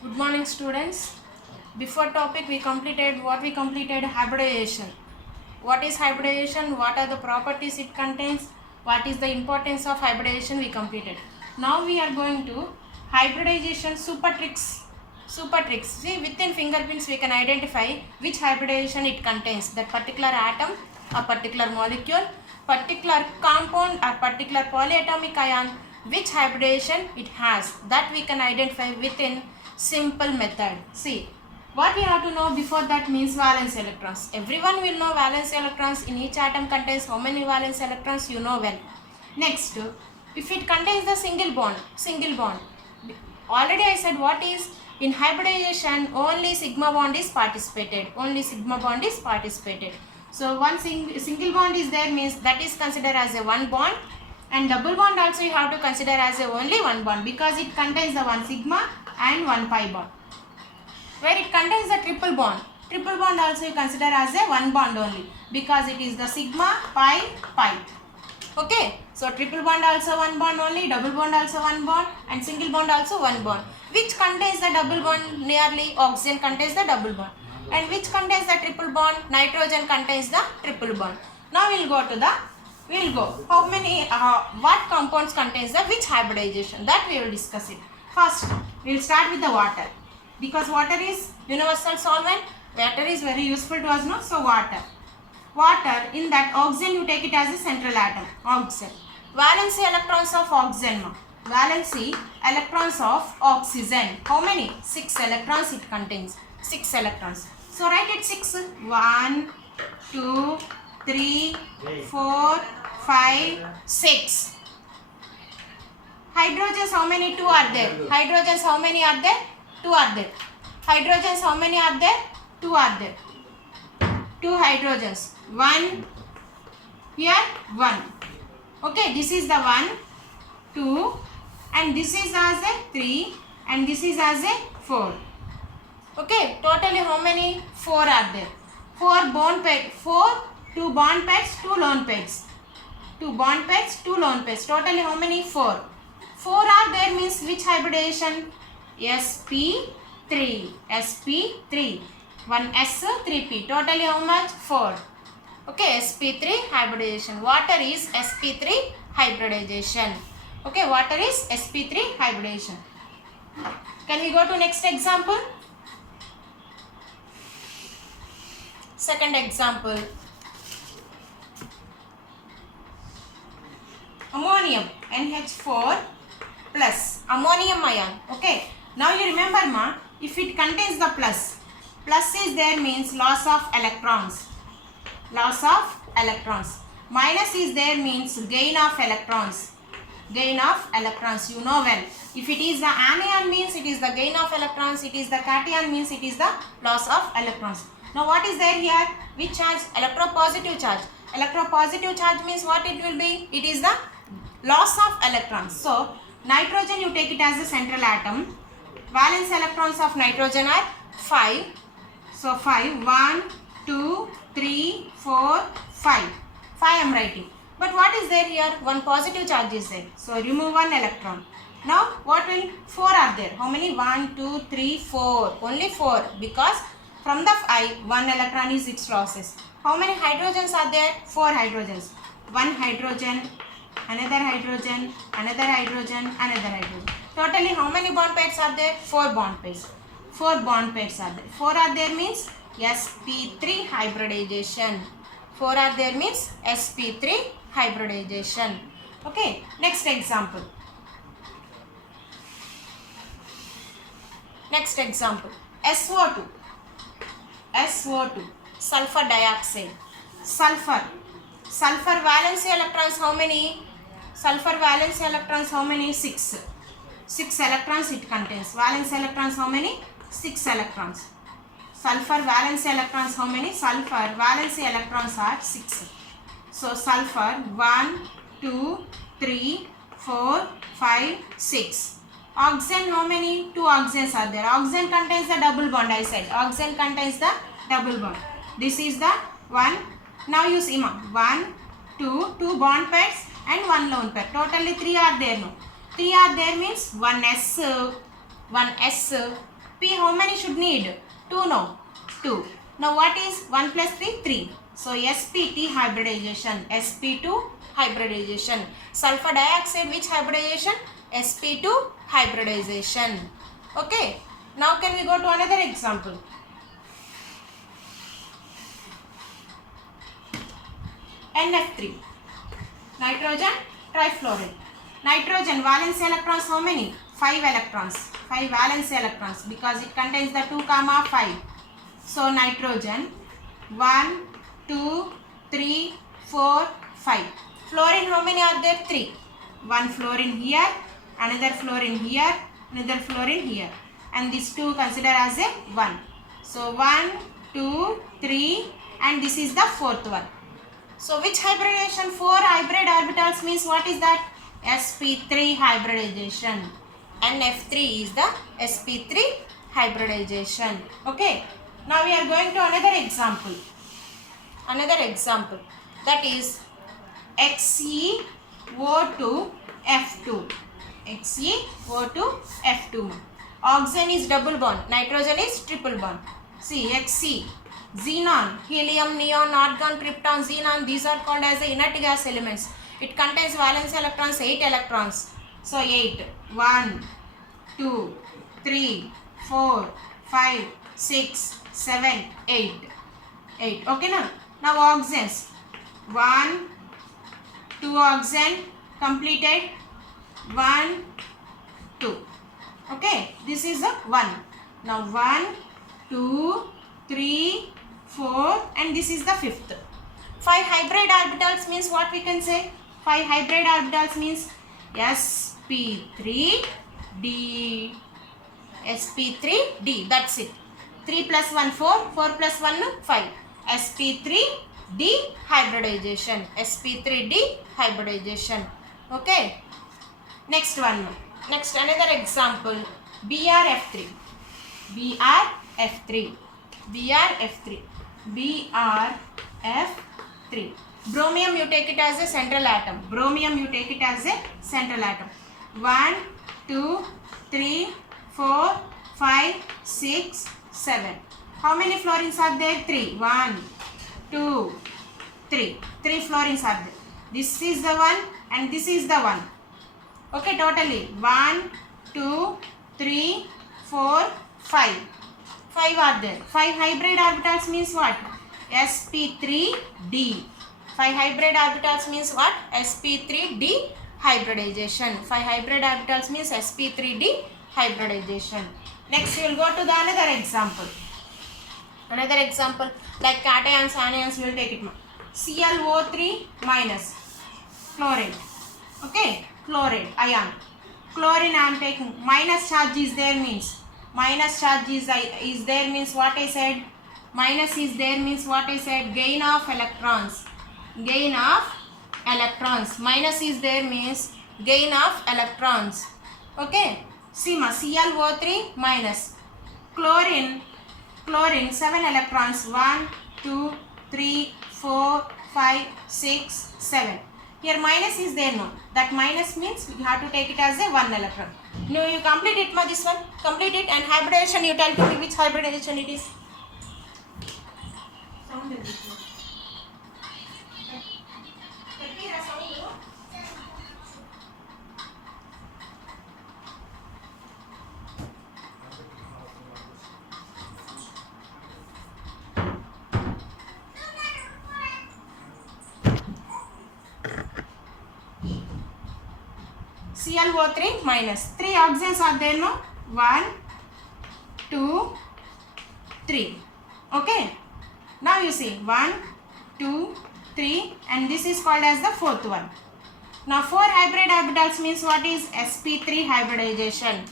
Good morning, students. Before topic we completed hybridization. What is hybridization? What are the properties it contains? What is the importance of hybridization we completed. Now we are going to hybridization super tricks. Super tricks. See, within fingerprints we can identify which hybridization it contains. That particular atom, a particular molecule, particular compound or particular polyatomic ion, which hybridization it has. That we can identify within simple method. See, what we have to know before that means valence electrons. Everyone will know valence electrons. In each atom contains how many valence electrons, you know well. Next, if it contains the single bond. Already I said what is in hybridization only sigma bond is participated. So one single bond is there means that is considered as a one bond, and double bond also you have to consider as a only one bond because it contains the one sigma and one pi bond. Where it contains the triple bond also you consider as a one bond only because it is the sigma pi pi. Okay, so triple bond also one bond only, double bond also one bond, and single bond also one bond. Which contains the double bond? Nearly oxygen contains the double bond. And which contains the triple bond? Nitrogen contains the triple bond. Now how many what compounds contains the which hybridization, that we will discuss it. First we will start with the water because water is universal solvent. Water is very useful to us, no? So water, in that oxygen you take it as a central atom, oxygen. Valency electrons of oxygen, valency electrons of oxygen, how many? 6 electrons it contains, 6 electrons. So write it 6. 1 2 3 4 5 6. Hydrogens, how many? 2 are there. Hydrogens, how many are there? 2 are there. Hydrogens, how many are there? 2 are there. 2 hydrogens. 1 here, 1. Okay, this is the 1, 2, and this is as a 3, and this is as a 4. Okay, totally how many? 4 are there. 4 bond pairs, 2 bond pairs, 2 lone pairs. 2 bond pairs, 2 lone pairs. Totally how many? 4. 4 are there means which hybridization? sp3. sp3. 1 s, 3 p. Totally how much? 4. Okay, sp3 hybridization. Water is sp3 hybridization. Okay, water is sp3 hybridization. Can we go to next example? Second example. Ammonium, NH4 plus ammonium ion. Okay, now you remember if it contains the plus is there means loss of electrons. Minus is there means gain of electrons. You know well. If it is the anion means it is the gain of electrons. It is the cation means it is the loss of electrons. Now what is there here? Which charge? Electropositive charge. Electropositive charge means what it will be? It is the loss of electrons. So nitrogen you take it as a central atom. Valence electrons of nitrogen are 5. So 5, 1, 2, 3, 4, 5. 5 I am writing. But what is there here? One positive charge is there. So remove one electron. Now what will? 4 are there. How many? 1, 2, 3, 4. Only 4 because from the 5, 1 electron is its losses. How many hydrogens are there? 4 hydrogens. 1 hydrogen, another hydrogen, another hydrogen, another hydrogen. Totally how many bond pairs are there? 4 bond pairs. 4 bond pairs are there. 4 are there means sp3 hybridization. 4 are there means sp3 hybridization. Okay, next example. SO2. Sulfur dioxide. Sulfur valency electrons how many? 6. 6 electrons it contains. Valence electrons how many? 6 electrons. Sulfur valence electrons how many? Sulfur valence electrons are 6. So sulfur 1, 2, 3, 4, 5, 6. Oxygen how many? 2 oxygens are there. Oxygen contains the double bond, I said. Oxygen contains the double bond. This is the 1. Now you see 1, 2 bond pairs and 1 lone pair. Totally 3 are there. No. 3 are there means 1s, P how many should need? 2 no. 2. Now what is 1 plus 3? 3. So sp3 hybridization. sp2 hybridization. Sulfur dioxide which hybridization? sp2 hybridization. Okay. Now can we go to another example? NF3. Nitrogen trifluoride. Nitrogen valence electrons how many? 5 electrons. 5 valence electrons because it contains the 2 comma 5. So nitrogen 1, 2, 3, 4, 5. Fluorine how many are there? 3. One fluorine here, another fluorine here, another fluorine here. And these two consider as a 1. So 1, 2, 3 and this is the fourth one. So which hybridization? 4 hybrid orbitals means what is that? sp3 hybridization. NF3 is the sp3 hybridization. Okay. Now we are going to another example. Another example, that is XeO2F2. XeO2F2. Oxygen is double bond, nitrogen is triple bond. See, Xe, xenon, helium, neon, argon, krypton, xenon, these are called as the inert gas elements. It contains valence electrons, 8 electrons. So 8, 1, 2, 3, 4, 5, 6, 7, 8. 8. Okay now. Now oxygens. 1, 2 oxygen completed. 1, 2. Okay. This is a 1. Now 1, 2, 3, 4 and this is the fifth. 5 hybrid orbitals means what we can say? 5 hybrid orbitals means sp3d. sp3d. That's it. 3 plus 1 4, 4 plus 1 5. sp3d hybridization. sp3d hybridization. Okay. Next one. Next another example. BrF3. BrF3. BrF3. BrF3. Bromium you take it as a central atom. Bromium you take it as a central atom. 1, 2, 3, 4, 5, 6, 7. How many fluorines are there? 3. 1, 2, 3. 3 fluorines are there. This is the one and this is the one. Okay, totally 1, 2, 3, 4, 5. 5 are there. 5 hybrid orbitals means what? sp3d. 5 hybrid orbitals means what? sp3d hybridization. 5 hybrid orbitals means sp3d hybridization. Next we will go to the another example. Another example like cations, anions we will take it. ClO3 minus chloride. Okay, chloride ion. Chlorine I am taking. Minus charge is there means. Minus charge is there means what I said. Minus is there means what I said. Gain of electrons. Gain of electrons. Minus is there means gain of electrons. Okay. See ma, ClO3 minus. Chlorine 7 electrons. 1, 2, 3, 4, 5, 6, 7. Here minus is there no. That minus means you have to take it as a 1 electron. No, you complete it ma, this one. Complete it and hybridization you tell me which hybridization it is. Sound is this one. ClO3 minus. 3 oxygens are there no? 1, 2, 3. Okay. Now you see 1, 2, 3 and this is called as the fourth one. Now 4 hybrid orbitals means what is? sp3 hybridization.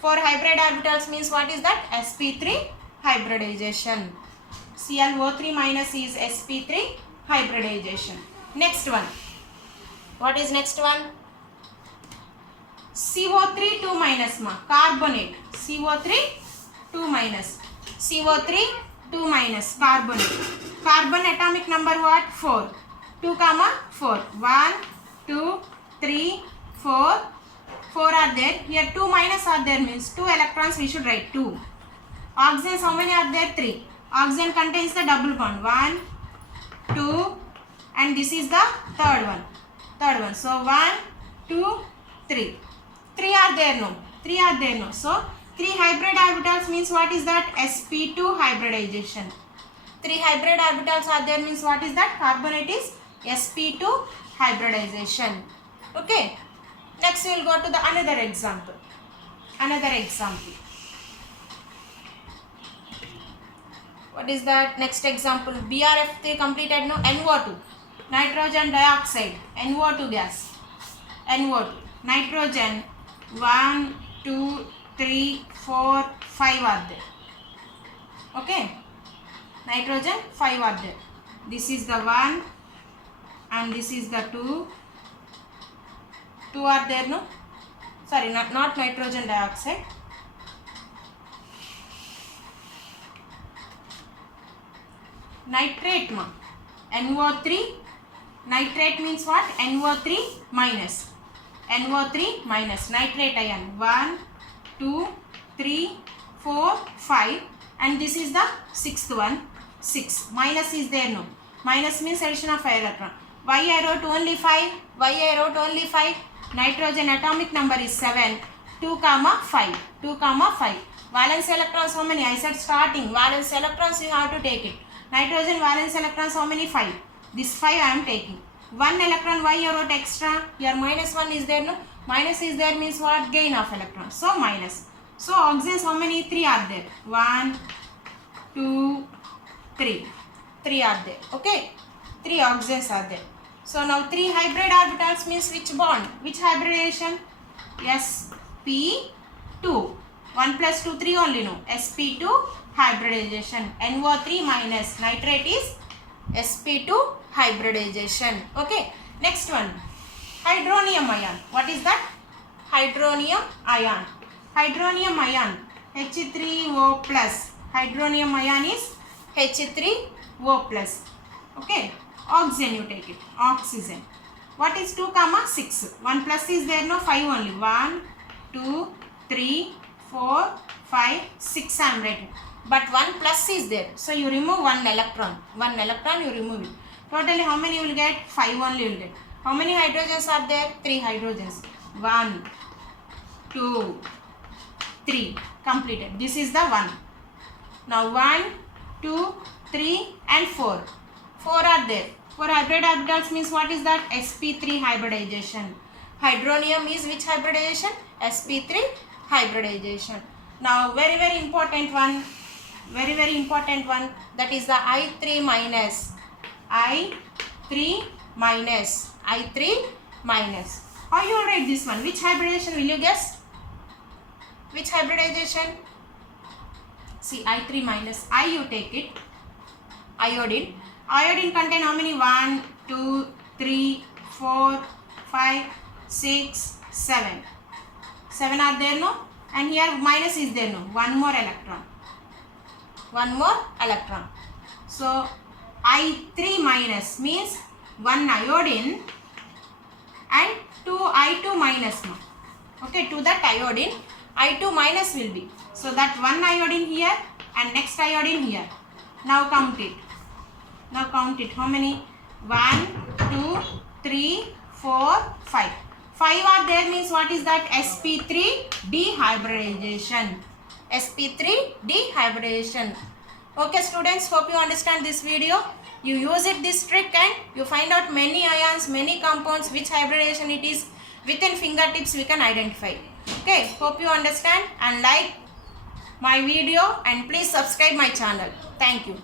4 hybrid orbitals means what is that? sp3 hybridization. ClO3 minus is sp3 hybridization. Next one. What is next one? CO3 2 minus ma, carbonate. CO3 2 minus. CO3 2 minus, carbonate. Carbon atomic number what? 4. 2 comma 4. 1, 2, 3, 4, 4 are there. Here 2 minus are there means 2 electrons we should write 2. Oxygens, how many are there? 3. Oxygen contains the double bond. 1, 2, and this is the third one. So 1, 2, 3. 3 are there no. 3 are there no. So 3 hybrid orbitals means what is that? sp2 hybridization. 3 hybrid orbitals are there means what is that? Carbonate is sp2 hybridization. Okay. Next we will go to the another example. What is that? Next example. BRF3 completed no. NO2. Nitrogen dioxide. NO2 gas. NO2. Nitrogen 1, 2, 3, 4, 5 are there. Okay. Nitrogen 5 are there. This is the 1 and this is the 2. 2 are there no. Sorry, not nitrogen dioxide. Nitrate ma. NO3. Nitrate means what? NO3 minus. NO3 minus. Nitrate ion. 1, 2, 3, 4, 5. And this is the sixth one. 6. Minus is there no. Minus means addition of 5 electron. Why I wrote only 5? Nitrogen atomic number is 7. 2, 5. 2, 5. Valence electrons how many? I said starting. Valence electrons you have to take it. Nitrogen valence electrons how many? 5. This 5 I am taking. 1 electron, why you wrote extra? Here minus 1 is there no? Minus is there means what? Gain of electrons. So minus. So oxygens how many? 3 are there. 1, 2, 3. 3 are there. Okay. 3 oxygens are there. So now 3 hybrid orbitals means which bond? Which hybridization? sp2. 1 plus 2, 3 only no. sp2 hybridization. NO3 minus. Nitrate is sp2 hybridization. Okay. Next one. Hydronium ion. What is that? Hydronium ion. Hydronium ion. H3O plus. Hydronium ion is H3O plus. Okay. Oxygen you take it. Oxygen. What is 2, 6? 1 plus is there no. 5 only. 1, 2, 3, 4, 5, 6 I am writing. But 1 plus is there. So you remove 1 electron. 1 electron you remove it. Totally how many you will get? 5 only you will get. How many hydrogens are there? 3 hydrogens. 1, 2, 3. Completed. This is the 1. Now 1, 2, 3 and 4. 4 are there. 4 hybrid orbitals means what is that? sp3 hybridization. Hydronium is which hybridization? sp3 hybridization. Now very important one. That is the I3 minus. I3 minus. How you will write this one? Which hybridization will you guess? Which hybridization? See, I3 minus. I you take it. Iodine. Iodine contain how many? 1, 2, 3, 4, 5, 6, 7. 7 are there no? And here minus is there no? 1 more electron. So I3 minus means 1 iodine and 2 I2 minus. Okay, to that iodine I2 minus will be. So that 1 iodine here and next iodine here. Now count it. How many? 1, 2, 3, 4, 5. 5 are there means what is that? sp3 dehybridization. sp3 dehybridization. Okay students, hope you understand this video. You use this trick and you find out many ions, many compounds, which hybridization it is. Within fingertips we can identify. Okay, hope you understand and like my video and please subscribe my channel. Thank you.